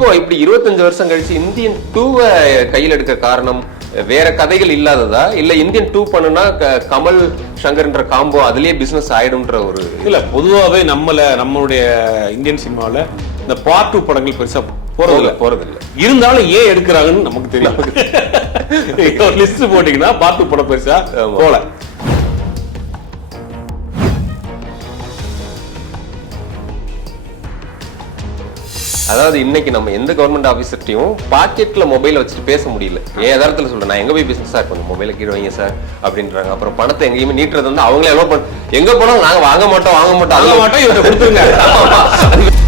இப்போ இப்படி இருபத்தஞ்சு வருஷம் கழிச்சு இந்தியன் டூவை கையில் எடுக்க காரணம் வேற கதைகள் இல்லாததா? இல்ல இந்தியன் டூ பண்ணுனா கமல் சங்கர்ன்ற காம்போ அதுலயே பிசினஸ் ஆயிடும்ன்ற ஒரு இல்ல பொதுவாவே நம்மள நம்மளுடைய இந்தியன் சினிமாவில் இந்த பார்ட் டூ படங்கள் பெருசா போறதில்ல. போறது இல்ல இருந்தாலும் ஏன் எடுக்கிறாங்கன்னு நமக்கு தெரியும் லிஸ்ட் போட்டீங்கன்னா பார்ட் டூ படம் பெருசா. போல அதாவது இன்னைக்கு நம்ம எந்த கவர்மெண்ட் ஆஃபீஸர்ட்டையும் பாக்கெட்ல மொபைல் வச்சுட்டு பேச முடியல. ஏன் யதார்த்தத்தில் சொல்றேன் நான் எங்க போய் பிசினஸ் சார் கொஞ்சம் மொபைல கீழே வைங்க சார் அப்படின்றாங்க. அப்புறம் பணத்தை எங்கேயுமே நீட்டுறது வந்து அவங்களே எவ்வளோ பண்ண எங்க போனாலும் நாங்க வாங்க மாட்டோம் வாங்க மாட்டோம். வாங்க மாட்டோம் இவரை கொடுத்துருங்க.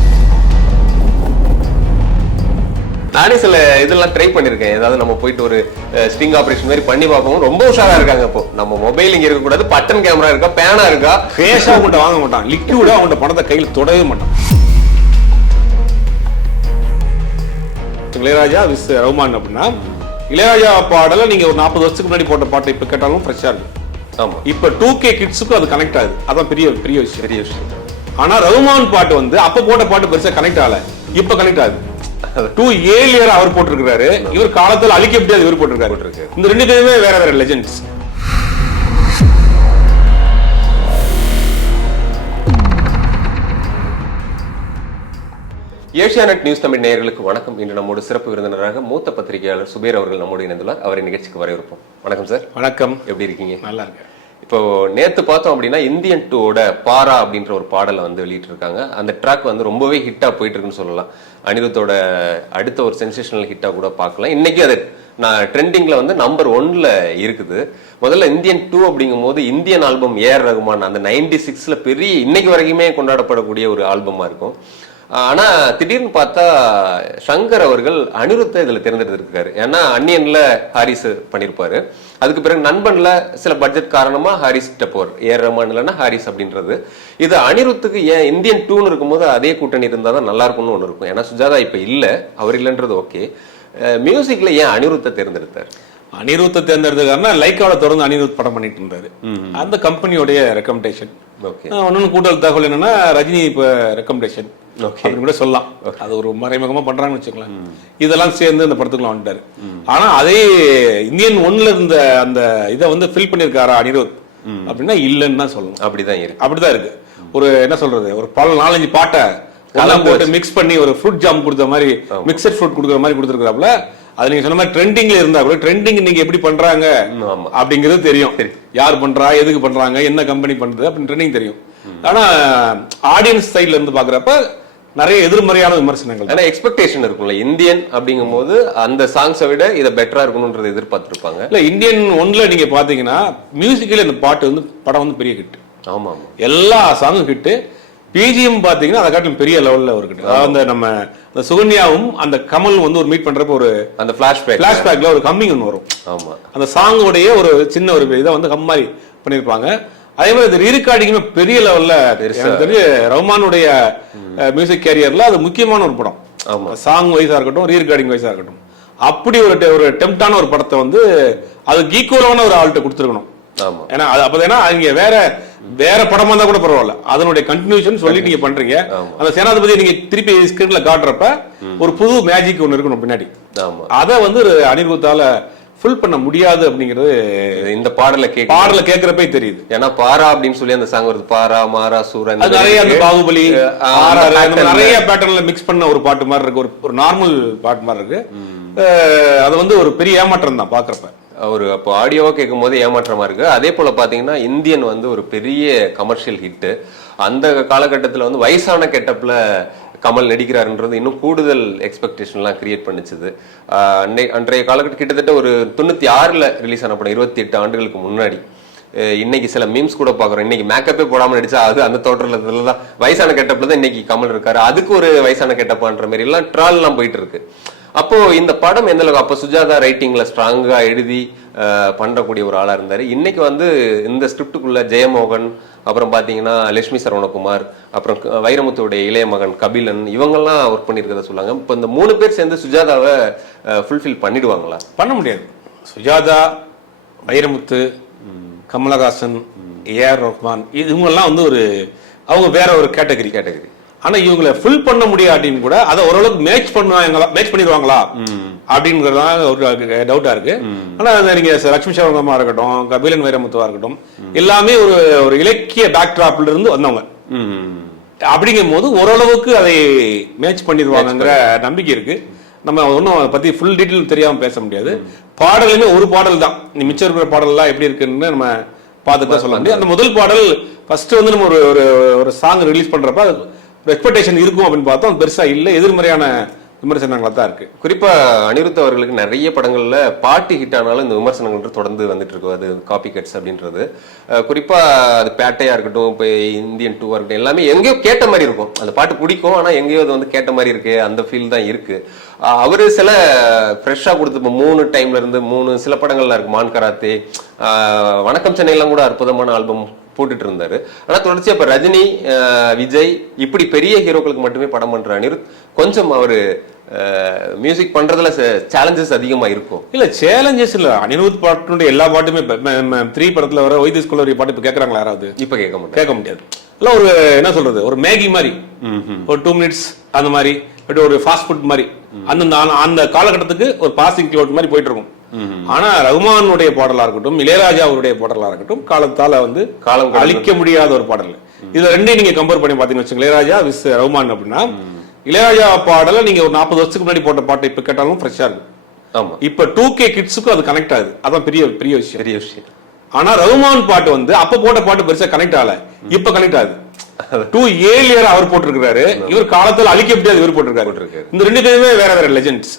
நானே சில இதெல்லாம் ட்ரை பண்ணிருக்கேன். ஏதாவது நம்ம போயிட்டு ஒரு ஸ்டிங் ஆபரேஷன் மாதிரி பண்ணி பார்ப்போம். ரொம்ப உஷாரா இருக்காங்க இப்போ. நம்ம மொபைல் இங்க இருக்க கூடாது பட்டன் கேமரா இருக்கா பேனா இருக்கா? பேஷா அவங்கள்ட்ட வாங்க மாட்டான் லிக்விடா அவங்கள்ட்ட பணத்தை கையில் தொடவே மாட்டான் இளையராஜா விஸ் ரஹ்மான் அப்படின்னா இளையராஜா பாடல நீங்க ஒரு நாற்பது வருஷத்துக்கு முன்னாடி போட்ட பாட்டு இப்ப கேட்டாலும் ஃப்ரெஷ்ஷா இருக்கு. ஆமா. இப்ப டூ கே கிட்ஸுக்கும் அது கனெக்ட் ஆகுது. அதான் பெரிய பெரிய விஷயம். பெரிய விஷயம். ஆனா ரஹ்மான் பாட்டு வந்து அப்ப போட்ட பாட்டு பெருசா கனெக்ட் ஆகல. இப்ப கனெக்ட் ஆகுது. டூ ஏழியர் அவர் போட்டிருக்காரு இவர் காலத்துல அழிக்க முடியாது இவர் போட்டிருக்காரு. இந்த ரெண்டு பேருமே வேற வேற லெஜெண்ட்ஸ் ஏஷியானெட் நியூஸ் தமிழ் நேயர்களுக்கு வணக்கம். இன்று நம்மோடு சிறப்பு விருந்தினராக மூத்த பத்திரிகையாளர் சுபேர் அவர்கள் நம்மோடு இணைந்துள்ளார். அவரை நிகழ்ச்சிக்கு வரவேற்போம். வணக்கம் சார். வணக்கம். எப்படி இருக்கீங்க? நல்லா இருக்கு இப்போ நேத்து பார்த்தோம் அப்படின்னா இந்தியன் டூவோட பாரா அப்படின்ற ஒரு பாடலை வந்து வெளியிட்டிருக்காங்க. அந்த ட்ராக் வந்து ரொம்பவே ஹிட்டா போயிட்டு இருக்குன்னு சொல்லலாம். அனிருத்தோட அடுத்த ஒரு சென்சேஷனல் ஹிட்டா கூட பார்க்கலாம். இன்னைக்கு அது நான் ட்ரெண்டிங்ல வந்து நம்பர் ஒன்ல இருக்குது. முதல்ல இந்தியன் டூ அப்படிங்கும் போது இந்தியன் ஆல்பம் ஏஆர் ரகுமான் அந்த நைன்டி சிக்ஸ்ல பெரிய இன்னைக்கு வரைக்குமே கொண்டாடப்படக்கூடிய ஒரு ஆல்பமா இருக்கும். ஆனா திடீர்னு பார்த்தா சங்கர் அவர்கள் அனிருத்தை இதுல தேர்ந்தெடுத்திருக்காரு. ஏன்னா அன்னியன்ல ஹாரிஸ் பண்ணிருப்பாரு. அதுக்கு பிறகு நண்பன்ல சில பட்ஜெட் காரணமா ஹாரிஸ் டப்போர் ஏர் ரஹ்மான் இல்லைன்னா ஹாரிஸ் அப்படின்றது. இது அனிருத்துக்கு ஏன் இந்தியன் டூன்னு இருக்கும்போது அதே கூட்டணி இருந்தா தான் நல்லா இருக்கும்னு ஒன்று இருக்கும். ஏன்னா சுஜாதா இப்ப இல்ல. அவர் இல்லைன்றது ஓகே. மியூசிக்ல ஏன் அனிருத்தை தேர்ந்தெடுத்தார்? அனிருத்தை தேர்ந்தெடுத்துக்காருன்னா லைக்காவோட தொடர்ந்து அனிருத் படம் பண்ணிட்டு இருந்தாரு. அந்த கம்பெனியோடைய ரெக்கமெண்டேஷன் ஓகே. ஒன்னு கூடுதல் தகவல் என்னன்னா ரஜினி இப்ப ரெக்கமெண்டேஷன். அப்படின்னு கூட சொல்லலாம். அது ஒரு மறைமுகமா பண்றாங்கன்னு வச்சுக்கலாம் இதெல்லாம் சேர்ந்து அந்த படத்துக்குள்ள வந்துட்டாரு. ஆனா அதே இந்தியன் ஒன்ல இருந்த அந்த இதை வந்து ஃபில் பண்ணிருக்காரா அனிருத்? அப்படின்னா இல்லைன்னு தான் சொல்லணும். அப்படிதான் இருக்கு. அப்படிதான் இருக்கு. ஒரு என்ன சொல்றது? ஒரு பல நாலஞ்சு பாட்டை கலம் போட்டு மிக்ஸ் பண்ணி ஒரு ஃப்ரூட் ஜாம் கொடுத்த மாதிரி மிக்சட் ஃப்ரூட் கொடுக்குற மாதிரி கொடுத்துருக்காப்ல அது நீங்க சொன்ன மாதிரி ட்ரெண்டிங்ல இருந்தா கூட ட்ரெண்டிங் நீங்க எப்படி பண்றாங்க அப்படிங்கிறது தெரியும். யார் பண்றா எதுக்கு பண்றாங்க என்ன கம்பெனி பண்றது அப்படின்னு ட்ரெண்டிங் தெரியும். ஆனா ஆடியன்ஸ் சைடுல இருந்து பாக்குறப்ப நிறைய எதிர்மறையான விமர்சனங்கள். ஆனா எக்ஸ்பெக்டேஷன் இருக்கும்ல. இந்தியன் அப்படிங்கும் போது அந்த சாங்ஸை விட இதை பெட்டரா இருக்கணும்ன்றதை எதிர்பார்த்திருப்பாங்க. இல்ல இந்தியன் ஒன்ல நீங்க பாத்தீங்கன்னா மியூசிக்கல இந்த பாட்டு வந்து படம் வந்து பெரிய ஹிட் ஆமா ஆமா எல்லா சாங்கும் ஹிட்டு பிஜிஎம் பாத்தீங்கன்னா அதை காட்டிலும் பெரிய லெவல்ல ஒரு ஹிட் அதாவது அந்த நம்ம அந்த சுகன்யாவும் அந்த கமல் வந்து ஒரு மீட் பண்றப்ப ஒரு அந்த பிளாஷ்பேக் பிளாஷ்பேக்ல ஒரு கம்மிங் ஒன்று வரும். ஆமா. அந்த சாங்கோடைய ஒரு சின்ன ஒரு இதை வந்து கம் மாதிரி பண்ணியிருப்பாங்க. அதே மாதிரி இந்த ரீரிகார்டிங்குமே பெரிய லெவல்ல எனக்கு தெரிஞ்சு ரஹ்மானுடைய மியூசிக் கேரியர்ல அது முக்கியமான ஒரு படம். ஆமா. சாங் வைஸா இருக்கட்டும் ரீரிகார்டிங் வைஸா இருக்கட்டும். அப்படி ஒரு ஒரு டெம்டான ஒரு படத்தை வந்து அது ஈக்குவலான ஒரு ஆள்கிட்ட கொடுத்துருக்கணும். ஆமா. ஏன்னா அது அப்ப ஏன்னா நீங்க வேற வேற படமா இருந்தா கூட பரவாயில்ல. அதனுடைய கண்டினியூஷன் சொல்லி நீங்க பண்றீங்க. அந்த சேனாதிபதி நீங்க திருப்பி ஸ்கிரீன்ல காட்டுறப்ப ஒரு புது மேஜிக் ஒன்னு இருக்கணும் பின்னாடி. ஆமா. அதை வந்து அனிருத்தால ஃபுல் பண்ண முடியாது அப்படிங்கிறது இந்த பாடல கேட்க பாடல கேக்குறப்பே தெரியுது. ஏன்னா பாரா அப்படின்னு சொல்லி அந்த சாங் வருது. பாரா மாரா சூரா இந்த அது நிறைய அந்த. பாகுபலி நிறைய பேட்டர்ன்ல மிக்ஸ் பண்ண ஒரு பாட்டு மாதிரி இருக்கு. ஒரு ஒரு நார்மல் பாட்டு மாதிரி இருக்கு. அது வந்து ஒரு பெரிய ஏமாற்றம் தான் பாக்குறப்ப ஒரு அப்போ ஆடியோவா கேட்கும் போது ஏமாற்றமா இருக்கு. அதே போல பாத்தீங்கன்னா இந்தியன் வந்து ஒரு பெரிய கமர்ஷியல் ஹிட் அந்த காலகட்டத்துல வந்து வயசான கெட்டப்ல கமல் நடிக்கிறாருன்றது இன்னும் கூடுதல் எக்ஸ்பெக்டேஷன்லாம் கிரியேட் பண்ணிச்சுது. அன்னை அன்றைய காலகட்டம் கிட்டத்தட்ட ஒரு தொண்ணூற்றி ஆறில் ரிலீஸ் ஆன படம் இருபத்தி எட்டு ஆண்டுகளுக்கு முன்னாடி. இன்னைக்கு சில மீம்ஸ் கூட பார்க்குறோம். இன்னைக்கு மேக்கப்பே போடாமல் நடிச்சா அது அந்த தோற்றத்தில் தான் வயசான கெட்டப்பில் தான் இன்னைக்கு கமல் இருக்காரு. அதுக்கு ஒரு வயசான கெட்டப்பான்ற மாதிரி எல்லாம் ட்ரால்லாம் போயிட்டு இருக்கு. அப்போ இந்த படம் எந்த அளவுக்கு அப்போ சுஜாதா ரைட்டிங்ல ஸ்ட்ராங்கா எழுதி பண்ணக்கூடிய ஒரு ஆளா இருந்தாரு. இன்னைக்கு வந்து இந்த ஸ்கிரிப்டுக்குள்ள ஜெயமோகன் அப்புறம் பாத்தீங்கன்னா லட்சுமி சரவணகுமார் அப்புறம் வைரமுத்துவுடைய இளைய மகன் கபிலன் இவங்கெல்லாம் ஒர்க் பண்ணியிருக்கதா சொல்லுவாங்க இப்போ இந்த மூணு பேர் சேர்ந்து சுஜாதாவை ஃபுல்ஃபில் பண்ணிடுவாங்களா? பண்ண முடியாது. சுஜாதா வைரமுத்து கமலஹாசன் ஏஆர் ரஹ்மான் இது இவங்கெல்லாம் வந்து ஒரு அவங்க வேற ஒரு கேட்டகரி கேட்டகரி ஆனா இவங்களை ஃபில் பண்ண முடியாட்டின்னு கூட அதை ஓரளவுக்கு மேட்ச் பண்ணுவாங்களா மேட்ச் பண்ணிடுவாங்களா? அப்படிங்கறதுதான் ஒரு டவுட்டா இருக்கு. ஆனா அந்த நீங்க லட்சுமி சிவகங்கமா இருக்கட்டும் கபிலன் வைரமுத்துவா இருக்கட்டும் எல்லாமே ஒரு ஒரு இலக்கிய பேக்ட்ராப்ல இருந்து வந்தவங்க. அப்படிங்கும் போது ஓரளவுக்கு அதை மேட்ச் பண்ணிடுவாங்கங்கிற நம்பிக்கை இருக்கு. நம்ம ஒன்றும் அதை பத்தி ஃபுல் டீட்டெயில் தெரியாம பேச முடியாது. பாடலுமே ஒரு பாடல் தான். நீ மிச்சம் இருக்கிற பாடல்லாம் எப்படி இருக்குன்னு நம்ம பார்த்துட்டு தான் சொல்ல முடியும். அந்த முதல் பாடல் ஃபர்ஸ்ட் வந்து நம்ம ஒரு ஒரு சாங் ரிலீஸ் ஒரு எக்ஸ்பெக்டேஷன் இருக்கும் அப்படின்னு பார்த்தோம் பெருசாக பெருசா இல்லை. எதிர்மறையான விமர்சனங்களாக தான் இருக்கு. குறிப்பா அனிருத் அவர்களுக்கு நிறைய படங்கள்ல பாட்டு ஹிட் ஆனாலும் இந்த விமர்சனங்கள் தொடர்ந்து வந்துட்டு இருக்கும் அது காப்பி கட்ஸ் அப்படின்றது. குறிப்பாக குறிப்பா அது பேட்டையா இருக்கட்டும் இப்போ இந்தியன் டூவா இருக்கட்டும் எல்லாமே எங்கேயோ கேட்ட மாதிரி இருக்கும். அந்த பாட்டு பிடிக்கும் ஆனா எங்கேயோ அது வந்து கேட்ட மாதிரி இருக்கு. அந்த ஃபீல் தான் இருக்கு. அவர் அவரு சில ஃப்ரெஷ்ஷா கொடுத்து இப்போ மூணு டைம்ல இருந்து மூணு சில படங்கள்லாம் இருக்கு. மான் கராத்தே. வணக்கம் சென்னையெல்லாம் கூட அற்புதமான ஆல்பம் போட்டுட்டு இருந்தாரு ஆனா தொடர்ச்சியா இப்ப ரஜினி விஜய் இப்படி பெரிய ஹீரோக்களுக்கு மட்டுமே படம் பண்ற அனிருத் கொஞ்சம் அவரு மியூசிக் பண்றதுல சேலஞ்சஸ் அதிகமா இருக்கும். இல்ல சேலஞ்சஸ் இல்ல. அனிருத் பாட்டுடைய எல்லா பாட்டுமே த்ரீ படத்துல வர ஒய்தி ஸ்கூல்ல ஒரு பாட்டு இப்ப கேக்குறாங்களா யாராவது? இப்ப கேட்க மாட்டேன் கேட்க முடியாது. இல்ல ஒரு என்ன சொல்றது? ஒரு மேகி மாதிரி. ஒரு டூ மினிட்ஸ் அந்த மாதிரி. ஒரு ஃபாஸ்ட் ஃபுட் மாதிரி. அந்த அந்த- அந்த காலகட்டத்துக்கு ஒரு பாசிங் கிளவுட் மாதிரி போயிட்டு இருக்கும். ஆனா ரகுமானுடைய பாடலா இருக்கட்டும் இளையராஜா அவருடைய பாடலா இருக்கட்டும் காலத்தால வந்து காலம். அழிக்க முடியாத ஒரு பாடல். இதுல ரெண்டையும் நீங்க கம்பேர் பண்ணி பாத்தீங்கன்னு வச்சுங்க இளையராஜா விஸ் ரகுமான் அப்படின்னா இளையராஜா பாடல நீங்க ஒரு நாற்பது வருஷத்துக்கு முன்னாடி போட்ட பாட்டு இப்ப கேட்டாலும் ஃப்ரெஷ்ஷா இருக்கும் ஆமா. இப்ப டூ கே கிட்ஸுக்கும் அது கனெக்ட் ஆகுது. அதான் பெரிய பெரிய விஷயம். பெரிய விஷயம். ஆனா ரகுமான் பாட்டு வந்து அப்ப போட்ட பாட்டு பெருசா கனெக்ட் ஆகல. இப்ப கனெக்ட் ஆகுது. டூ ஏழியர் அவர் போட்டிருக்காரு இவர் காலத்துல அழிக்க முடியாது இவர் போட்டிருக்காரு. இந்த ரெண்டு பேருமே வேற வேற லெஜெண்ட்ஸ்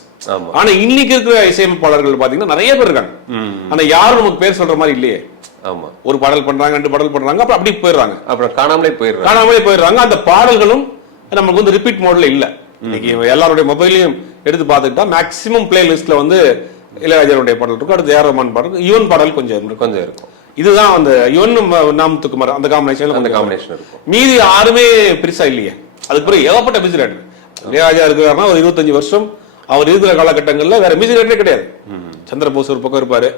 ஆனா இன்னைக்கு இருக்கிற இசையமைப்பாளர்கள் பாத்தீங்கன்னா நிறைய பேர் இருக்காங்க. ஆனா யாரும் நமக்கு பேர் சொல்ற மாதிரி இல்லையே. ஆமா. ஒரு பாடல் பண்றாங்க ரெண்டு பாடல் பண்றாங்க அப்புறம் அப்படி போயிடுறாங்க. அப்புறம் காணாமலே போயிடுறாரு காணாமலே போயிடுறாங்க. அந்த பாடல்களும் நமக்கு வந்து ரிப்பீட் மோட்ல இல்ல. இன்னைக்கு எல்லாருடைய மொபைலையும் எடுத்து பார்த்துக்கிட்டா மேக்ஸிமம் பிளேலிஸ்ட்ல வந்து இளையராஜாவுடைய பாடல் இருக்கும். அடுத்து ஏஆர் ரஹ்மான் பாடல் யுவன் பாடல் கொஞ்சம் கொஞ்சம் இருக்கும். இதுதான் அந்த யுவன் நாமத்துக்குமார் அந்த காம்பினேஷன் அந்த காம்பினேஷன் இருக்கும். மீதி யாருமே பெருசா இல்லையே. அதுக்கு பிறகு ஏகப்பட்ட ரைட்டர் இளையராஜா இருக்கிறாருன்னா ஒரு இருபத்தஞ்சு வருஷம் அவர் இருக்கிற காலகட்டங்கள்ல வேற மியூசிக் கிடையாது. சந்திரபோஸ் ஒரு பக்கம் இருப்பாரு.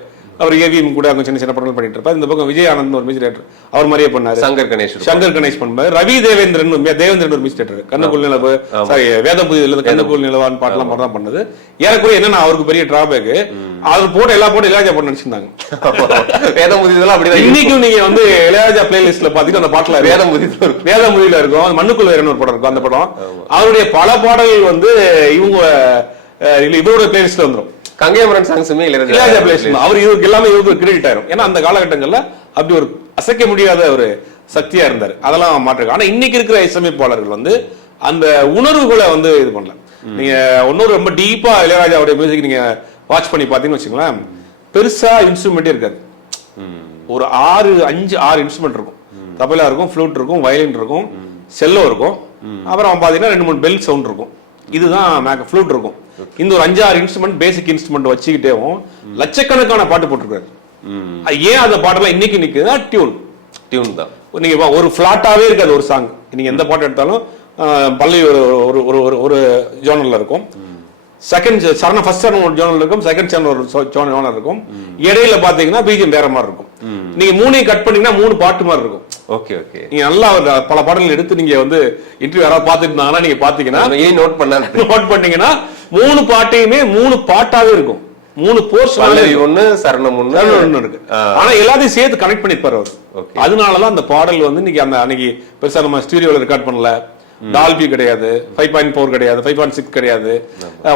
அவர் ஏவிஎம் கூட அங்க சின்ன சின்ன படங்கள் பண்ணிட்டு இருப்பாரு. இந்த பக்கம் விஜய் ஆனந்த் ஒரு மியூசிக் ரைட்டர் அவர் மாதிரியே பண்ணாரு. சங்கர் கணேஷ். சங்கர் கணேஷ் பண்ணுவாரு ரவி தேவேந்திரன் தேவேந்திரன் ஒரு மியூசிக் ரைட்டர் கண்ணுக்குள் நிலவு சாரி வேதம் புதியதுல கண்ணுக்குள் நிலவான்னு பாட்டெல்லாம் மட்டும் தான் பண்ணது. ஏறக்குறைய என்னன்னா அவருக்கு பெரிய டிராபேக் அவர் போட்ட எல்லா போட்டு இளையராஜா போட்டு நடிச்சிருந்தாங்க. வேதம் அப்படிதான் இருக்கும். இன்னைக்கும் நீங்க வந்து இளையராஜா பிளேலிஸ்ட்ல பாத்தீங்கன்னா அந்த பாட்டுல. வேதம் இருக்கும். வேத மொழியில இருக்கும். மண்ணுக்குள்ள வேறன்னு ஒரு படம் இருக்கும். அந்த படம். அவருடைய பல பாடல்கள் வந்து இவங்க இவரோட பிளேலிஸ்ட்ல வந்துரும் கங்கையமரன் சாங்ஸுமே இளையராஜா பிளேலிஸ்ட் அவர் இவருக்கு எல்லாமே இவருக்கு கிரெடிட் ஆயிரும் ஏன்னா அந்த காலகட்டங்கள்ல அப்படி ஒரு அசைக்க முடியாத ஒரு சக்தியா இருந்தாரு அதெல்லாம் மாற்று ஆனா இன்னைக்கு இருக்கிற இசையமைப்பாளர்கள் வந்து அந்த உணர்வுகளை வந்து இது பண்ணல நீங்க இன்னொரு ரொம்ப டீப்பா இளையராஜாவுடைய மியூசிக் நீங்க வாட்ச் பண்ணி பாத்தீங்கன்னு வச்சுங்களேன் பெருசா இன்ஸ்ட்ருமெண்டே இருக்காது ஒரு ஆறு அஞ்சு ஆறு இன்ஸ்ட்ருமெண்ட் இருக்கும் தபலா இருக்கும் ஃப்ளூட் இருக்கும் வயலின் இருக்கும் செல்லோ இருக்கும் அப்புறம் பாத்தீங்கன்னா ரெண்டு மூணு பெல் சவுண்ட் இருக்கும் இதுதான் மேக் ஃப்ளூட் இருக்கும் இந்த ஒரு அஞ்சு ஆறு இன்ஸ்ட்ருமெண்ட் பேசிக் இன்ஸ்ட்ருமெண்ட் வச்சுக்கிட்டேவும் லட்சக்கணக்கான பாட்டு போட்டிருக்காரு. ஏன் அந்த பாட்டெல்லாம் இன்னைக்கு நிக்குதுன்னா டியூன் டியூன் தான். நீங்க ஒரு ஃபிளாட்டாவே இருக்காது ஒரு சாங் நீங்க எந்த பாட்டு எடுத்தாலும் பல்லவி ஒரு ஒரு ஒரு ஒரு ஒரு ஜோனல்ல இருக்கும். செகண்ட் சரண ஃபர்ஸ்ட் சரணம் ஒரு ஜோனல் இருக்கும். செகண்ட் சரணம் ஒரு ஜோனல் இருக்கும். இடையில பாத்தீங்கன்னா பிஜிஎம் வேற மாதிரி இருக்கும். நீங்க மூணையும் கட் பண்ணீங்கன்னா மூணு பாட்டு மாதிரி இருக்கும். Okay okay. நீங்க நல்லா பல பாடல்கள் எடுத்து நீங்க வந்து இன்டர்வியூ யாராவது பார்த்துட்டு இருந்தாங்கன்னா நீங்க பாத்தீங்கன்னா ஏன் நோட் பண்ணாரு நோட் பண்ணீங்கன்னா மூணு பாட்டையுமே மூணு பாட்டாவே இருக்கும். மூணு பல்லவி ஒண்ணு சரணம் ஒண்ணு. ஒண்ணு இருக்கு. ஆனா எல்லாத்தையும் சேர்த்து கனெக்ட் பண்ணிருப்பாரு அவர். அதனாலதான் அந்த பாடல் வந்து இன்னைக்கு அந்த அன்னைக்கு பெருசா நம்ம ஸ்டூடியோல ரெக்கார்ட் பண்ணல. டால்பி கிடையாது ஃபைவ் பாயிண்ட் ஃபோர் கிடையாது ஃபைவ் பாயிண்ட் சிக்ஸ் கிடையாது.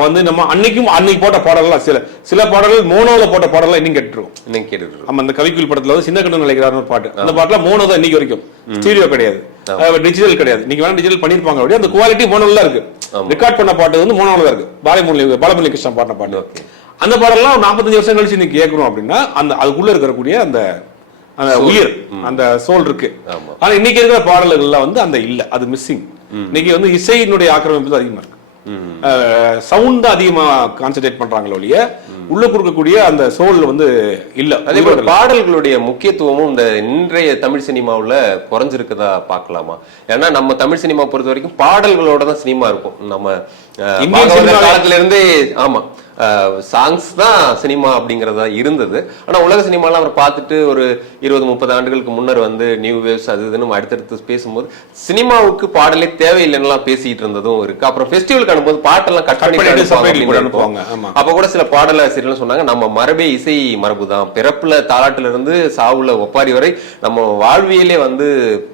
வந்து நம்ம அன்னைக்கும் அன்னைக்கு போட்ட பாடல்கள் சில சில பாடல்கள் மோனோல போட்ட பாடல்கள் இன்னும் கேட்டுருக்கும். இன்னைக்கு கேட்டுட்டு இருக்கோம். நம்ம அந்த கவிக்குள் படத்துல வந்து சின்ன கண்ணு நிலைக்கிறார் ஒரு பாட்டு. அந்த பாட்டுல மோனோ தான் இன்னைக்கு வரைக்கும். ஸ்டீரியோ கிடையாது. டிஜிட்டல் கிடையாது. நீங்க வேணா டிஜிட்டல் பண்ணிருப்பாங்க அப்படியே அந்த குவாலிட்டி மோனோல இருக்கு. ரெக்கார்ட் பண்ண பாட்டு வந்து மோனோல தான் இருக்கு. பாலமுரளி பாலமுரளி கிருஷ்ணன் பாடின பாட்டு. அந்த பாடல்லாம் நாற்பத்தஞ்சு வருஷம் கழிச்சு நீங்க கேட்கணும் அப்படின்னா அந்த அதுக்குள்ள இருக்கக்கூடிய அந்த அந்த உயிர் அந்த சோல் இருக்கு. ஆனா இன்னைக்கு இருக்கிற பாடல்கள்ல வந்து அந்த இல்ல அது மிஸ்ஸிங் இன்னைக்கு வந்து இசையினுடைய ஆக்கிரமிப்பு தான் அதிகமா இருக்கு. சவுண்ட் தான் அதிகமா கான்சென்ட்ரேட் பண்றாங்களோ ஒழிய உள்ள கொடுக்கக்கூடிய அந்த சோல் வந்து இல்ல அதே போல பாடல்களுடைய முக்கியத்துவமும் இந்த இன்றைய தமிழ் சினிமாவுல குறைஞ்சிருக்குதா பார்க்கலாமா? ஏன்னா நம்ம தமிழ் சினிமா பொறுத்த வரைக்கும் பாடல்களோட தான் சினிமா இருக்கும். நம்ம காலத்துல இருந்தே ஆமா. சாங்ஸ் தான் சினிமா அப்படிங்கறதா இருந்தது. ஆனா உலக சினிமாலாம் அவர் பார்த்துட்டு ஒரு இருபது முப்பது ஆண்டுகளுக்கு முன்னர் வந்து நியூ வேவ்ஸ் அது இதுன்னு அடுத்தடுத்து பேசும்போது சினிமாவுக்கு பாடலே தேவையில்லைன்னுலாம் பேசிட்டு இருந்ததும் இருக்கு. அப்புறம் ஃபெஸ்டிவலுக்கு அனுப்பும்போது பாட்டெல்லாம் கட் பண்ணி. அப்ப கூட சில பாடலாசிரியர்கள் சொன்னாங்க நம்ம மரபே இசை மரபு தான். பிறப்புல தாலாட்டுல இருந்து சாவுல ஒப்பாரி வரை நம்ம வாழ்வியலே வந்து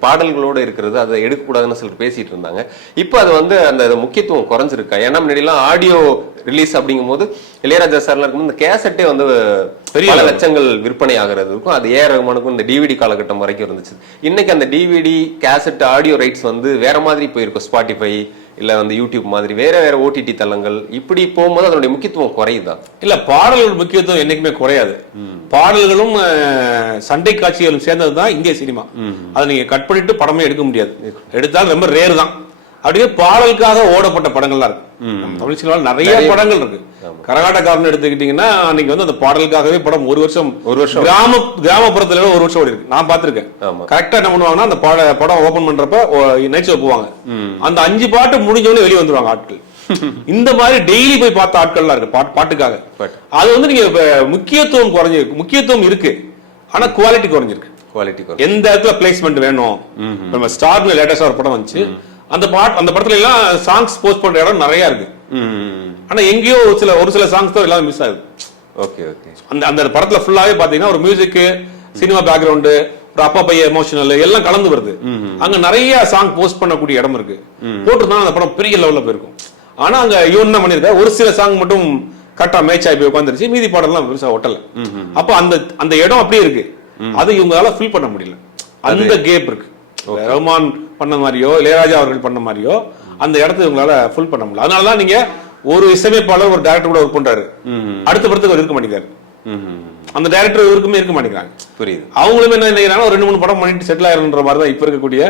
பாடல்களோட இருக்கிறது அதை எடுக்கக்கூடாதுன்னு சிலர் பேசிட்டு இருந்தாங்க. இப்போ அது வந்து அந்த முக்கியத்துவம் குறைஞ்சிருக்கா? ஏன்னா முன்னாடிலாம் ஆடியோ ரிலீஸ் அப்படிங்கும் போது இளையராஜா சார்லாம் இருக்கும்போது இந்த கேசட்டே வந்து பெரிய. லட்சங்கள் விற்பனை ஆகிறது இருக்கும். அது ஏ ரகுமானுக்கும் இந்த டிவிடி காலகட்டம் வரைக்கும் இருந்துச்சு. இன்னைக்கு அந்த டிவிடி கேசட் ஆடியோ ரைட்ஸ் வந்து வேற மாதிரி போயிருக்கும் ஸ்பாட்டிஃபை இல்ல வந்து யூடியூப் மாதிரி வேற வேற ஓடிடி தளங்கள். இப்படி போகும்போது அதனுடைய முக்கியத்துவம் குறையுதா? இல்ல பாடல்கள் முக்கியத்துவம் என்னைக்குமே குறையாது. பாடல்களும் சண்டை காட்சிகளும் சேர்ந்தது தான் இந்திய சினிமா. அதை நீங்க கட் பண்ணிட்டு படமே எடுக்க முடியாது. எடுத்தாலும் ரொம்ப ரேர் தான். அப்படியே பாடலுக்காக ஓடப்பட்ட படங்கள்லாம் இருக்கு. தமிழ் சினிமாவில் நிறைய படங்கள் இருக்கு. கரகாட்டக்காரன் எடுத்துக்கிட்டீங்கன்னா அன்னைக்கு வந்து அந்த பாடலுக்காகவே படம் ஒரு வருஷம் ஒரு வருஷம். கிராம கிராமப்புறத்துல ஒரு வருஷம் ஓடி இருக்கு. நான் பார்த்திருக்கேன். ஆமா. கரெக்டா என்ன பண்ணுவாங்கன்னா அந்த பாட படம் ஓபன் பண்றப்ப நைட் ஷோ போவாங்க. அந்த அஞ்சு பாட்டு முடிஞ்சவொடனே வெளியே வந்துருவாங்க ஆட்கள். இந்த மாதிரி டெய்லி போய் பார்த்த ஆட்கள்லாம் இருக்கு பாட்டு பாட்டுக்காக. பாட்டு. அது வந்து நீங்க முக்கியத்துவம் குறைஞ்சிருக்கு முக்கியத்துவம் இருக்கு. ஆனா குவாலிட்டி குறைஞ்சிருக்கு. குவாலிட்டி எந்த இடத்துல பிளேஸ்மெண்ட் வேணும்? நம்ம ஸ்டார் லேட்டஸ்டா ஒரு படம் வந்துச்சு. அந்த பாட் அந்த படத்துல எல்லாம் சாங்ஸ் போஸ்ட் பண்ற இடம் நிறைய இருக்கு. ஆனா எங்கேயோ ஒரு சில ஒரு சில சாங்ஸ் தான் எல்லாம் மிஸ் ஆகுது. Okay okay. அந்த அந்த படத்துல ஃபுல்லாவே பாத்தீங்கன்னா ஒரு மியூசிக் சினிமா பேக்ரவுண்ட் ஒரு அப்பா பைய எமோஷனல் எல்லாம் கலந்து வருது. அங்க நிறைய சாங் போஸ்ட் பண்ணக்கூடிய இடம் இருக்கு. போட்டுருந்தா அந்த படம் பெரிய லெவல்ல போயிருக்கும். ஆனா அங்க இவன் என்ன பண்ணிருக்க ஒரு சில சாங் மட்டும் கரெக்டா மேட்ச் ஆகி போய் உட்காந்துருச்சு மீதி பாடம்லாம் பெருசா ஒட்டல. அப்ப அந்த அந்த இடம் அப்படியே இருக்கு. அதை இவங்களால ஃபில் பண்ண முடியல. அந்த கேப் இருக்கு. ரஹ்மான் பண்ண மாதிரியோ இளையராஜா அவர்கள் பண்ண மாதிரியோ அந்த இடத்தை இவங்களால ஃபுல் பண்ண முடியல. அதனாலதான் நீங்க ஒரு இசையமைப்பாளர் ஒரு டேரக்டர் கூட ஒர்க் பண்றாரு. அடுத்த படத்துக்கு அவர் இருக்க மாட்டேங்கிறாரு. அந்த டேரக்டர் இவருக்குமே இருக்க மாட்டேங்கிறாங்க. புரியுது. அவங்களுமே என்ன நினைக்கிறாங்க ஒரு ரெண்டு மூணு படம் பண்ணிட்டு செட்டில் ஆயிருன்ற மாதிரி தான் இப்ப இருக்கக்கூடிய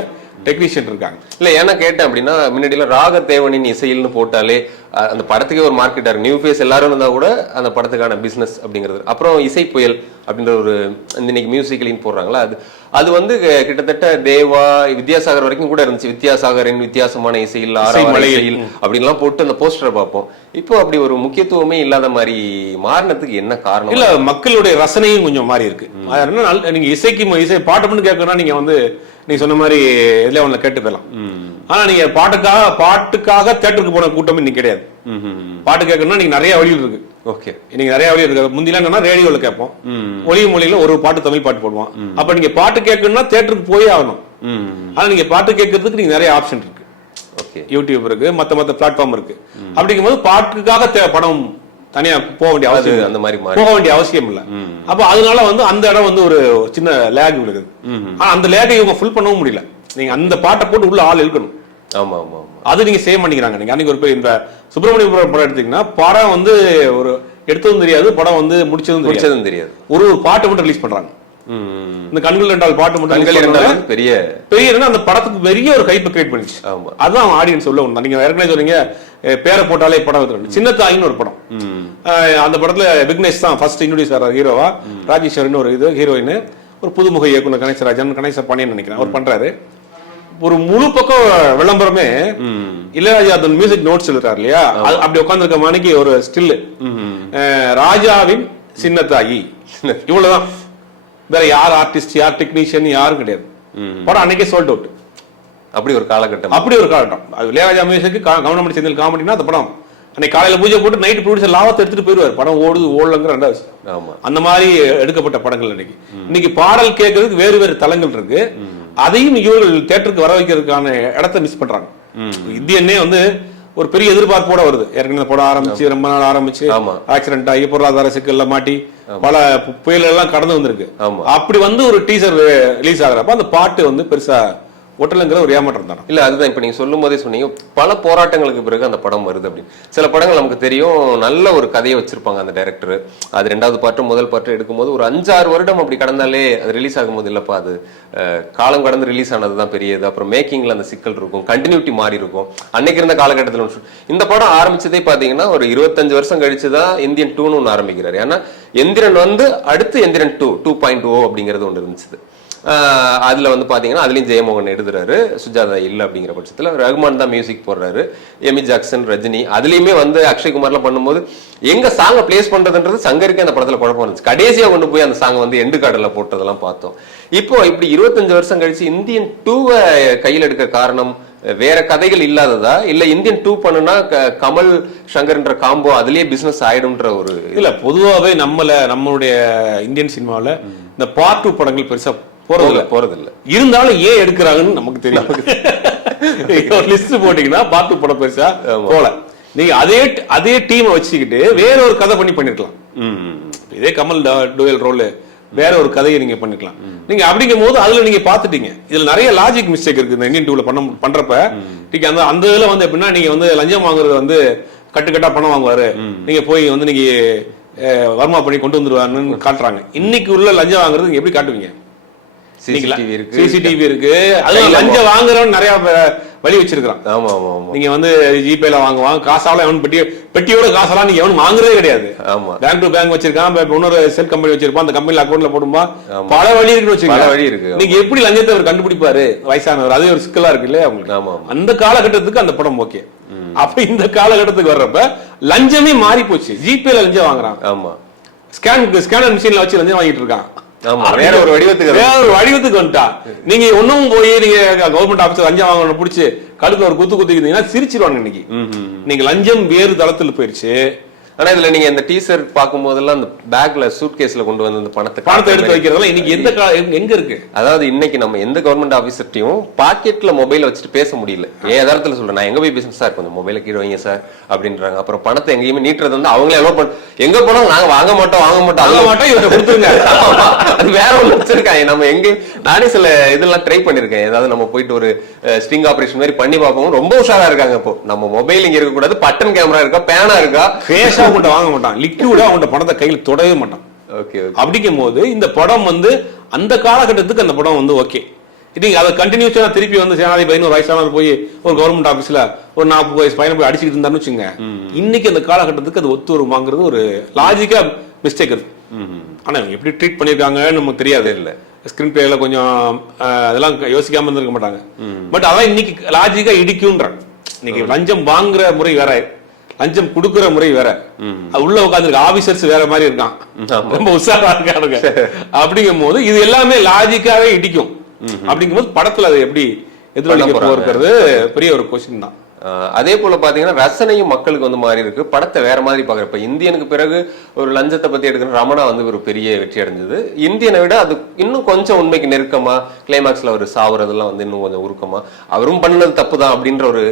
டெக்னீஷியன் இருக்காங்க. இல்ல ஏன்னா கேட்டேன் அப்படின்னா முன்னாடிலாம் ராகத்தேவனின் இசையில்னு போட்டாலே அந்த படத்துக்கே ஒரு மார்க்கெட்டா இருக்கு நியூ ஃபேஸ் எல்லாரும் இருந்தா கூட அந்த படத்துக்கான பிசினஸ் அப்படிங்கிறது. அப்புறம் இசை புயல் அப்படின்ற ஒரு இன்னைக்கு மியூசிக்கலின்னு போடுறாங்களா அது அது வந்து கிட்டத்தட்ட தேவா வித்யாசாகர் வரைக்கும் கூட இருந்துச்சு. வித்யாசாகரின் வித்தியாசமான இசையில். இசையில் அப்படின்லாம் போட்டு அந்த போஸ்டரை பார்ப்போம். இப்போ அப்படி ஒரு முக்கியத்துவமே இல்லாத மாதிரி மாறினதுக்கு என்ன காரணம்? இல்ல மக்களுடைய ரசனையும் கொஞ்சம் மாறி இருக்கு. நீங்க இசைக்கு இசை பாட்டு மட்டும் கேட்கணும்னா நீங்க வந்து நீங்க சொன்ன மாதிரி எதுல ஒண்ணு கேட்டு போயிடலாம். ஆனா நீங்க பாட்டுக்காக பாட்டுக்காக தேட்டருக்கு போன கூட்டமே நீங்க கிடையாது. பாட்டு கேட்கணும்னா நீங்க நிறைய வழிகள் இருக்கு. ஓகே நீங்க நிறைய வழி இருக்கு. முந்திலாம் என்னன்னா ரேடியோல கேட்போம். ஒளி மொழியில ஒரு பாட்டு தமிழ் பாட்டு போடுவான் அப்ப நீங்க பாட்டு கேட்கணும்னா தேட்டருக்கு போயே ஆகணும். ஆனா நீங்க பாட்டு கேட்கறதுக்கு நீங்க நிறைய ஆப்ஷன் இருக்கு. ஓகே யூடியூப் இருக்கு மத்த மத்த பிளாட்ஃபார்ம் இருக்கு. அப்படிங்கும்போது பாட்டுக்காக தே- படம் தனியா போக வேண்டிய அவசியம் அந்த மாதிரி போக வேண்டிய அவசியம் இல்ல. அப்ப அதனால வந்து அந்த இடம் வந்து ஒரு சின்ன லேக் விழுகுது. ஆனா அந்த லேக்கை இவங்க ஃபுல் பண்ணவும் முடியல. நீங்க அந்த பாட்டை போட்டு உள்ள ஆள் இழுக்கணும் ஆமா ஆமா அது நீங்க செய்ய மாட்டேங்கிறாங்க நீங்க அன்னைக்கு ஒரு பேர் இந்த சுப்பிரமணியபுரம் படம் எடுத்தீங்கன்னா படம் வந்து ஒரு எடுத்ததும் தெரியாது படம் வந்து முடிச்சதும் முடிச்சதும் தெரியாது. ஒரு ஒரு பாட்டு மட்டும் ரிலீஸ் பண்றாங்க. இந்த கண்கள் ரெண்டால் பாட்டு மட்டும் பெரிய பெரிய அந்த படத்துக்கு பெரிய ஒரு ஹைப் கிரியேட் பண்ணிச்சு. ஆமா. அதுதான் ஆடியன்ஸ் உள்ள ஒண்ணு நீங்க ஏற்கனவே சொன்னீங்க பேரை போட்டாலே படம் சின்ன தாயின்னு ஒரு படம். அந்த படத்துல விக்னேஷ் தான் ஃபர்ஸ்ட் இன்ட்ரோடியூஸ் ஆகிறார் ஹீரோவா. ராஜேஸ்வரன் ஒரு இது ஹீரோயின் ஒரு புதுமுக இயக்குனர் கணேசராஜன் கணேச பாண்டியன் நினைக்கிறேன் அவர் பண்றாரு. ஒரு முழு பக்கம் விளம்பரமே இளையராஜா அதன் மியூசிக் நோட்ஸ் எழுதுறாரு இல்லையா? அப்படி உட்கார்ந்திருக்க மணிக்கு ஒரு ஸ்டில் ராஜாவின் சின்னத்தாயி. இவ்வளவுதான். வேற யார் ஆர்டிஸ்ட் யார் டெக்னீஷியன் யாரும் கிடையாது. படம் அன்னைக்கே சோல்ட் அவுட் அப்படி ஒரு காலகட்டம். அப்படி ஒரு காலகட்டம். அது இளையராஜா மியூசிக்கு கவர்மெண்ட் சேனல் காமெடினா அந்த படம். அன்னைக்கு காலையில பூஜை போட்டு நைட் ப்ரொடியூசர் லாபத்தை எடுத்துட்டு போயிருவார். படம் ஓடுது ஓடலங்கிற ரெண்டாவது விஷயம். ஆமா. அந்த மாதிரி எடுக்கப்பட்ட படங்கள் இன்னைக்கு இன்னைக்கு பாடல் கேட்கறதுக்கு வேறு வேறு தளங்கள் இருக்கு. அதையும் இவர்கள் தேட்டருக்கு வர வைக்கிறதுக்கான இடத்த மிஸ் பண்றாங்க. இந்தியன்னே வந்து ஒரு பெரிய எதிர்பார்ப்போட வருது. ஏற்கனவே படம் ஆரம்பிச்சு ரொம்ப நாள் ஆரம்பிச்சு. ஆக்சிடென்ட் ஆகி பொருளாதார சிக்கல்ல மாட்டி பல புயல் எல்லாம் கடந்து வந்திருக்கு. அப்படி வந்து ஒரு டீசர் ரிலீஸ் ஆகுறப்ப அந்த பாட்டு வந்து பெருசா ஒட்டலங்கிற ஒரு ஏமாற்றம் தானே. இல்லை அதுதான் இப்போ நீங்கள் சொல்லும் போதே சொன்னீங்க. பல போராட்டங்களுக்கு பிறகு அந்த படம் வருது அப்படின்னு. சில படங்கள் நமக்கு தெரியும் நல்ல ஒரு கதையை வச்சிருப்பாங்க அந்த டேரக்டர் அது ரெண்டாவது பாட்டு முதல் பாட்டு எடுக்கும்போது ஒரு அஞ்சாறு வருடம் அப்படி கடந்தாலே அது ரிலீஸ் ஆகும்போது இல்லைப்பா அது காலம் கடந்து ரிலீஸ் ஆனதுதான் பெரியது அப்புறம் மேக்கிங்கில் அந்த சிக்கல் இருக்கும் கண்டினியூட்டி மாறி இருக்கும். அன்னைக்கு இருந்த காலகட்டத்தில் ஒன்று இந்த படம் ஆரம்பிச்சதே பார்த்தீங்கன்னா ஒரு இருபத்தஞ்சு வருஷம் கழிச்சு தான் இந்தியன் டூன்னு ஒன்று ஆரம்பிக்கிறார். ஏன்னா எந்திரன் வந்து அடுத்து Enthiran two two point O oh அப்படிங்கிறது ஒன்று இருந்துச்சு. அதுல வந்து பாத்தீங்கன்னா அதுலயும் ஜெயமோகன் எழுதுறாரு. சுஜாதா இல்ல அப்படிங்கிற பட்சத்துல ரகுமான் தான் மியூசிக் போடுறாரு. எமி ஜாக்சன் ரஜினி அதுலயுமே வந்து அக்ஷய்குமார்லாம் பண்ணும்போது எங்க சாங்கை பிளேஸ் பண்றதுன்றது சங்கருக்கே அந்த படத்துல குழப்பம் இருந்துச்சு. கடைசியா கொண்டு போய் அந்த சாங் வந்து எண்டு கார்டுல போட்டதெல்லாம் பார்த்தோம். இப்போ இப்படி இருபத்தஞ்சு வருஷம் கழிச்சு இந்தியன் டூவை கையில் எடுக்க காரணம் வேற கதைகள் இல்லாததா? இல்ல இந்தியன் டூ பண்ணுனா கமல் சங்கர்ன்ற காம்போ அதுலயே பிசினஸ் ஆயிடும்ன்ற ஒரு இல்ல பொதுவாவே நம்மள நம்மளுடைய இந்தியன் சினிமாவுல இந்த பார்ட் டூ படங்கள் பெருசா போறது இல்ல போறது இல்ல இருந்தாலும் ஏன் எடுக்கிறாங்கன்னு நமக்கு தெரியும் ஒரு லிஸ்ட் போட்டீங்கன்னா பார்ட் டூ படம் பெருசா போல நீங்க அதே அதே டீமை வச்சுக்கிட்டு வேற ஒரு கதை பண்ணி பண்ணிருக்கலாம். இதே கமல் டுவெல் ரோல் வேற ஒரு கதையை நீங்க பண்ணிக்கலாம் நீங்க அப்படிங்கும் போது அதுல நீங்க பாத்துட்டீங்க இதுல நிறைய லாஜிக் மிஸ்டேக் இருக்கு இந்த இந்தியன் டூல பண்ண பண்றப்ப. நீங்க அந்த அந்த இதுல வந்து எப்படின்னா நீங்க வந்து லஞ்சம் வாங்குறது வந்து கட்டுக்கட்டா பணம் வாங்குவாரு. நீங்க போய் வந்து நீங்க வர்மா பண்ணி கொண்டு வந்துருவாருன்னு காட்டுறாங்க. இன்னைக்கு உள்ள லஞ்சம் வாங்குறது நீங்க எப்படி காட்டுவீங்க? சிசிடிவி இருக்கு. சிசிடிவி இருக்கு. அதுல லஞ்சம் வாங்குறவன் நிறைய வழி வச்சிருக்கான் ஆமா ஆமா ஆமா. நீங்க வந்து ஜிபேல வாங்குவான். காசால எவன் பெட்டி பெட்டியோட காசெல்லாம் நீங்க எவனும் வாங்குறதே கிடையாது. ஆமா. பேங்க் டு பேங்க் வச்சிருக்கான். இப்ப இன்னொரு செல் கம்பெனி வச்சிருப்பான். அந்த கம்பெனில அக்கௌண்ட்ல போடுமா பல வழி வச்சுக்கோங்க பல வழி இருக்கு. நீங்க எப்படி லஞ்சத்தை அவர் கண்டுபிடிப்பாரு? வயசானவர். அதே ஒரு சிக்கலா இருக்கு இல்லையா உங்களுக்கு? ஆமா. அந்த காலகட்டத்துக்கு அந்த படம் ஓகே அப்ப இந்த காலகட்டத்துக்கு வர்றப்ப லஞ்சமே மாறி போச்சு ஜிபேல லஞ்சம் வாங்குறான். ஆமா. ஸ்கேன் ஸ்கேனர் மிஷின்ல வச்சு லஞ்சம் வாங்கிட்டு இருக்கான். வேற ஒரு வடிவத்துக்கு வேற ஒரு வடிவத்துக்கு வந்துட்டா. நீங்க ஒண்ணும் போய் நீங்க கவர்மெண்ட் ஆபீசர் லஞ்சம் வாங்கணும் பிடிச்சு கழுத்து ஒரு குத்து குத்திக்கிட்டீங்கன்னா சிரிச்சிருவாங்க இன்னைக்கு. நீங்க லஞ்சம் வேறு தளத்துல போயிருச்சு. ஆனா இதுல நீங்க இந்த டீசர் பார்க்கும் போதெல்லாம் அந்த பேக்ல சூட் கேஸ்ல கொண்டு வந்து அந்த பணத்தை பணத்தை எடுத்து வைக்கிறதெல்லாம் இன்னைக்கு எந்த எங்க- இருக்கு? அதாவது இன்னைக்கு நம்ம எந்த கவர்மெண்ட் ஆபீசர்ட்டையும் பாக்கெட்ல மொபைல வச்சுட்டு பேச முடியல. ஏன் யதார்த்தத்துல சொல்றேன். நான் எங்க போய் பேசுறேன் சார்? கொஞ்சம் மொபைல கீழே வைங்க சார் அப்படின்றாங்க. அப்புறம் பணத்தை எங்கேயுமே நீட்டுறது வந்து அவங்களே எவ்வளவு பண்ண எங்க போனாலும் நாங்க வாங்க மாட்டோம் வாங்க மாட்டோம். வாங்க மாட்டோம், இவர்ட்ட கொடுத்துருங்க. அது வேற ஒண்ணு வச்சிருக்காங்க. நம்ம எங்கேயும் நானே சில இதெல்லாம் ட்ரை பண்ணிருக்கேன். ஏதாவது நம்ம போயிட்டு ஒரு ஸ்டிங் ஆபரேஷன் மாதிரி பண்ணி பார்ப்போம். ரொம்ப உஷாரா இருக்காங்க இப்போ. நம்ம மொபைல் இங்க இருக்க கூடாது பட்டன் கேமரா இருக்கா? பேனா இருக்கா? கேஷா அவங்கள்ட்ட வாங்க மாட்டான். லிக்விடா அவங்கள்ட்ட பணத்தை கையில் தொடவே மாட்டான். ஓகே அப்படிங்கும் போது இந்த படம் வந்து அந்த காலகட்டத்துக்கு அந்த படம் வந்து ஓகே நீங்க அதை கண்டினியூஸா திருப்பி வந்து சேனாதிபதி ஒரு வயசானவர் போய் ஒரு கவர்மெண்ட் ஆபீஸ்ல ஒரு நாற்பது வயசு பையனை போய் அடிச்சுக்கிட்டு இருந்தாருன்னு வச்சுங்க இன்னைக்கு அந்த காலகட்டத்துக்கு அது ஒத்து வருமாங்கிறது ஒரு லாஜிக்கா மிஸ்டேக் இருக்கு ஆனா எப்படி ட்ரீட் பண்ணிருக்காங்கன்னு நமக்கு தெரியாது. இல்ல ஸ்கிரீன் பிளேல கொஞ்சம் அதெல்லாம் யோசிக்காம இருந்திருக்க மாட்டாங்க. பட் அதான் இன்னைக்கு லாஜிக்கா இடிக்கும்ன்றாங்க. இன்னைக்கு லஞ்சம் வாங்குற முறை வேற. லஞ்சம் கொடுக்கிற முறை வேற. உள்ள உட்கார்ந்து ஆபீசர்ஸ் வேற மாதிரி இருக்கான். ரொம்ப உஷாரா இருக்கானுங்க. அப்படிங்கும் போது இது எல்லாமே லாஜிக்காவே இடிக்கும். அப்படிங்கும் போது படத்துல அது எப்படி எதிரொலிக்க. போகிறது பெரிய ஒரு கொஸ்டின் தான். அதே போல பாத்தீங்கன்னா ரசனையும் மக்களுக்கு வந்து மாறி இருக்கு. படத்தை வேற மாதிரி பாக்குற இப்ப இந்தியனுக்கு பிறகு ஒரு லஞ்சத்தை பத்தி எடுக்கிற ரமணா வந்து ஒரு பெரிய வெற்றி அடைஞ்சது. இந்தியனை விட அது இன்னும் கொஞ்சம் உண்மைக்கு நெருக்கமா கிளைமாக்ஸ்ல ஒரு சாவுறதெல்லாம் வந்து இன்னும் கொஞ்சம் உருக்கமா அவரும் பண்ணது தப்பு தான் அப்படின்ற ஒரு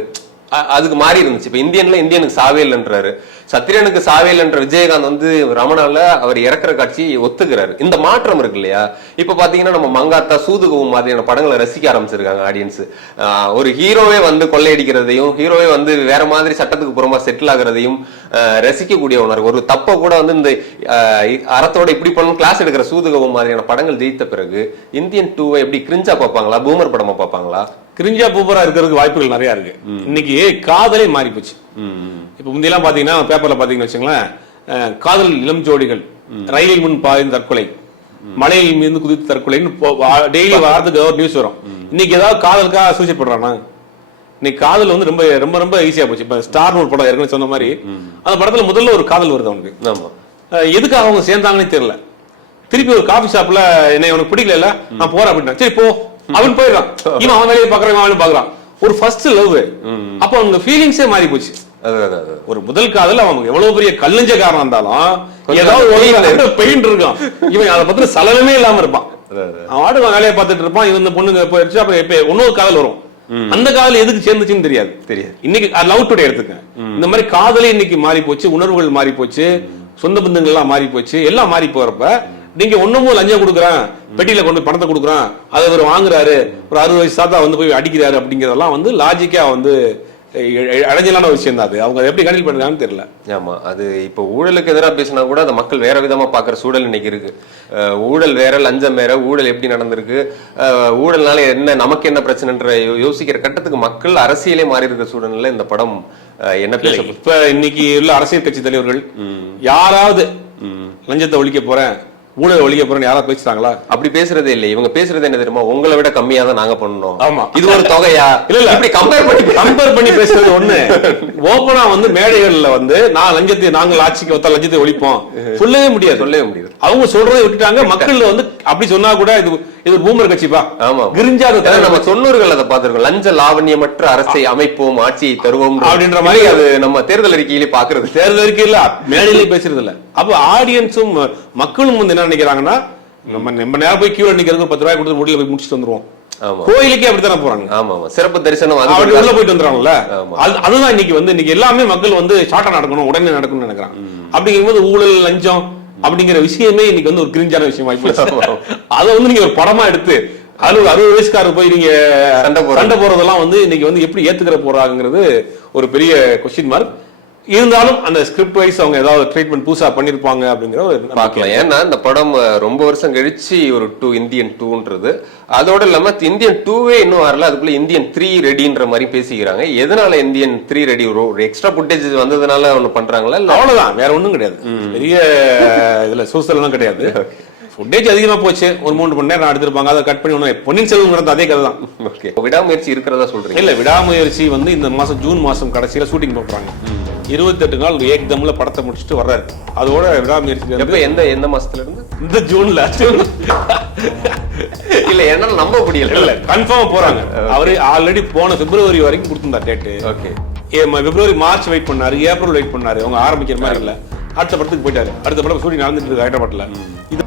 அதுக்கு மாறி இருந்துச்சு. இப்ப இந்தியன்ல இந்தியனுக்கு சாவே இல்லைன்றாரு. சத்திரியனுக்கு சாவே இல்லைன்ற விஜயகாந்த் வந்து ரமணால அவர் இறக்குற காட்சி ஒத்துக்கிறாரு. இந்த மாற்றம் இருக்கு இல்லையா? இப்ப பாத்தீங்கன்னா நம்ம மங்காத்தா சூதுகவும் மாதிரியான படங்களை ரசிக்க ஆரம்பிச்சிருக்காங்க ஆடியன்ஸ் ஒரு ஹீரோவே வந்து கொள்ளையடிக்கிறதையும் ஹீரோவே வந்து வேற மாதிரி சட்டத்துக்கு புறமா செட்டில் ஆகுறதையும் ரசிக்கக்கூடிய உணர்வு. ஒரு தப்ப கூட வந்து இந்த அறத்தோட இப்படி பண்ணணும் கிளாஸ் எடுக்கிற சூதுகவும் மாதிரியான படங்கள் ஜெயித்த பிறகு இந்தியன் டூவை எப்படி கிரிஞ்சா பார்ப்பாங்களா? பூமர் படமா பார்ப்பாங்களா? கிரிஞ்சா பூப்பரா இருக்கிறதுக்கு வாய்ப்புகள் நிறைய இருக்கு. இன்னைக்கு காதலே மாறி போச்சு. இப்ப முந்தையெல்லாம் பாத்தீங்கன்னா பேப்பர்ல பாத்தீங்கன்னு வச்சுங்களேன் காதல் இளம் ஜோடிகள் ரயிலில் முன் பாய்ந்து தற்கொலை மலையில் மீது குதித்து தற்கொலைன்னு டெய்லி வாரத்துக்கு ஒரு நியூஸ் வரும். இன்னைக்கு ஏதாவது காதலுக்கா சூசைட் பண்றானா? இன்னைக்கு காதல் வந்து ரொம்ப ரொம்ப ரொம்ப ஈஸியா போச்சு. இப்ப ஸ்டார் ஒரு படம் ஏற்கனவே சொன்ன மாதிரி அந்த படத்துல முதல்ல ஒரு காதல் வருது அவனுக்கு. ஆமா. எதுக்காக அவங்க சேர்ந்தாங்கன்னு தெரியல. திருப்பி ஒரு காபி ஷாப்ல என்னை உனக்கு பிடிக்கல நான் போறேன் அப்படின்னா சரி போ. அவன் போயிடுறான். இவன் அவன் வேலையை பாக்குறான் அவன் பாக்குறான் ஒரு ஃபர்ஸ்ட் லவ் அப்ப அவங்க ஃபீலிங்ஸே மாறி போச்சு. ஒரு முதல் காதல் அவன் எவ்வளவு பெரிய கல்லஞ்சக்காரன் இருந்தாலும் கொஞ்சம் ஏதாவது பெயின் இருக்கும் இவன் அதை பத்தி சலனமே இல்லாம இருப்பான். அவன் ஆடு வேலையை பார்த்துட்டு இருப்பான். இவன் பொண்ணுங்க போயிடுச்சு அப்புறம் எப்ப இன்னொரு காதல் வரும். அந்த காதல் எதுக்கு சேர்ந்துச்சுன்னு தெரியாது. தெரியாது. இன்னைக்கு லவ் டுடே எடுத்துக்க இந்த மாதிரி காதலே இன்னைக்கு மாறி போச்சு உணர்வுகள் மாறி போச்சு சொந்த பந்தங்கள் எல்லாம் மாறி போச்சு எல்லாம் மாறி போறப்ப நீங்க ஒண்ணும் லஞ்சம் கொடுக்குறான் பெட்டியில கொண்டு பணத்தை கொடுக்குறான் அதை அவர் வாங்குறாரு ஒரு அறுபது வயசு தாத்தா வந்து போய் அடிக்கிறாரு அப்படிங்கறதெல்லாம் வந்து லாஜிக்கா வந்து ஒரு விஷயம் தான் அது. அவங்க அதை எப்படி கண்டில் பண்றாங்கன்னு தெரியல. ஆமா அது இப்ப ஊழலுக்கு எதிராக பேசினா கூட அந்த மக்கள் வேற விதமா பாக்குற சூழல் இன்னைக்கு இருக்கு. ஊழல் வேற லஞ்சம் வேற ஊழல் எப்படி நடந்திருக்கு? ஊழல்னால என்ன நமக்கு என்ன பிரச்சனைன்ற யோசிக்கிற கட்டத்துக்கு மக்கள் அரசியலே மாறி இருக்கிற சூழல்ல இந்த படம் என்ன பேச இப்ப இன்னைக்கு உள்ள அரசியல் கட்சி தலைவர்கள் யாராவது லஞ்சத்தை ஒழிக்க போறேன் ஊழல் ஒழிக்க போறேன்னு யாராவது பேசுறாங்களா அப்படி பேசுறதே இல்லை இவங்க பேசுறது என்ன தெரியுமா? உங்களை விட கம்மியா தான் நாங்க பண்ணணும். ஆமா. இது ஒரு தொகையா? இல்ல, இல்ல. இப்படி கம்பேர் பண்ணி கம்பேர் பண்ணி பேசுறது ஒண்ணு. ஓபனா வந்து மேடைகள்ல வந்து நான் லஞ்சத்தை நாங்கள் ஆட்சிக்கு வந்தா லஞ்சத்தை ஒழிப்போம். சொல்லவே முடியாது. சொல்லவே முடியாது. அவங்க சொல்றதை விட்டுட்டாங்க. மக்கள் வந்து அப்படி சொன்னா கூட இது இது பூமர் கட்சிப்பா ஆமா. கிரிஞ்சாத நம்ம தொண்ணூறுகள் அதை பார்த்திருக்கோம். லஞ்ச லாவண்யமற்ற அரசை அமைப்போம் ஆட்சியை தருவோம். அப்படின்ற மாதிரி அது நம்ம தேர்தல் அறிக்கையிலே பாக்குறது தேர்தல் இல்ல மேடையிலே பேசுறது இல்ல. அப்ப ஆடியன்ஸும் மக்களும் வந்து என்ன நினைக்கிறாங்கன்னா நம்ம நம்ம நேரம் போய் கியூல நிக்கிறதுக்கு பத்து ரூபாய் கொடுத்து முடியல போய் முடிச்சுட்டு வந்துருவோம். கோயிலுக்கே அப்படித்தானே போறாங்க? ஆமா ஆமா. சிறப்பு தரிசனம் அப்படி உள்ள போயிட்டு வந்துடுறாங்கல்ல? அதுதான் இன்னைக்கு வந்து இன்னைக்கு எல்லாமே மக்கள் வந்து ஷார்ட்டா நடக்கணும் உடனே நடக்கணும்னு நினைக்கிறாங்க. அப்படிங்கும்போது ஊழல் லஞ்சம் அப்படிங்கிற விஷயமே இன்னைக்கு வந்து ஒரு கிரிஞ்சான விஷயம் ஆயிப்போச்சு அதை வந்து நீங்க ஒரு படமா எடுத்து அறுபது அறுபது வயசுக்காரர் போய் நீங்க சண்டை. சண்டை போறதெல்லாம் வந்து இன்னைக்கு வந்து எப்படி ஏத்துக்கிற போறாங்கிறது ஒரு பெரிய கொஸ்டின் மார்க் இருந்தாலும் அந்த ஸ்கிரிப்ட் வைஸ் அவங்க ஏதாவது ட்ரீட்மெண்ட் புதுசா பண்ணிருப்பாங்க அப்படிங்கிற ஒரு. பார்க்கலாம். ஏன்னா இந்த படம் ரொம்ப வருஷம் கழிச்சு ஒரு டூ இந்தியன் டூன்றது அதோட இல்லாம இந்தியன் டூவே இன்னும் வரல. அதுக்குள்ள இந்தியன் த்ரீ ரெடின்ற மாதிரி பேசிக்கிறாங்க. எதனால இந்தியன் த்ரீ ரெடி ஒரு எக்ஸ்ட்ரா ஃபுட்டேஜ் வந்ததுனால ஒண்ணு பண்றாங்களா இல்ல? அவ்வளவுதான். வேற ஒண்ணும் கிடையாது. பெரிய இதுல சோசல் எல்லாம் கிடையாது. ஃபுட்டேஜ் அதிகமா போச்சு. ஒரு மூணு மணி நேரம் எடுத்திருப்பாங்க. அதை கட் பண்ணி ஒண்ணு பொன்னியின் செல்வன் நடந்த அதே கதை தான். ஓகே விடாமுயற்சி இருக்கிறதா சொல்றீங்க? இல்ல விடாமுயற்சி வந்து இந்த மாசம் ஜூன் மாசம் கடைசியில ஷூட்டிங் போறாங்க இருபத்தெட்டு நாள் ஏக் தம்ல படத்தை முடிச்சுட்டு வர்றாரு. அதோட விடாமுயற்சி எப்ப எந்த எந்த மாசத்துல இருந்து இந்த ஜூன்ல இல்ல என்னால நம்ப முடியல. இல்ல கன்ஃபார்ம் போறாங்க. அவரு ஆல்ரெடி போன பிப்ரவரி வரைக்கும் கொடுத்திருந்தார் date okay February March wait பண்ணாரு. ஏப்ரல் வெயிட் பண்ணாரு. அவங்க ஆரம்பிக்கிற மாதிரி இல்ல. அடுத்த படத்துக்கு போயிட்டாரு. அடுத்த படம் ஷூட்டிங் நடந்துட்டு இருக்கு ஹைதராபாத்ல. இது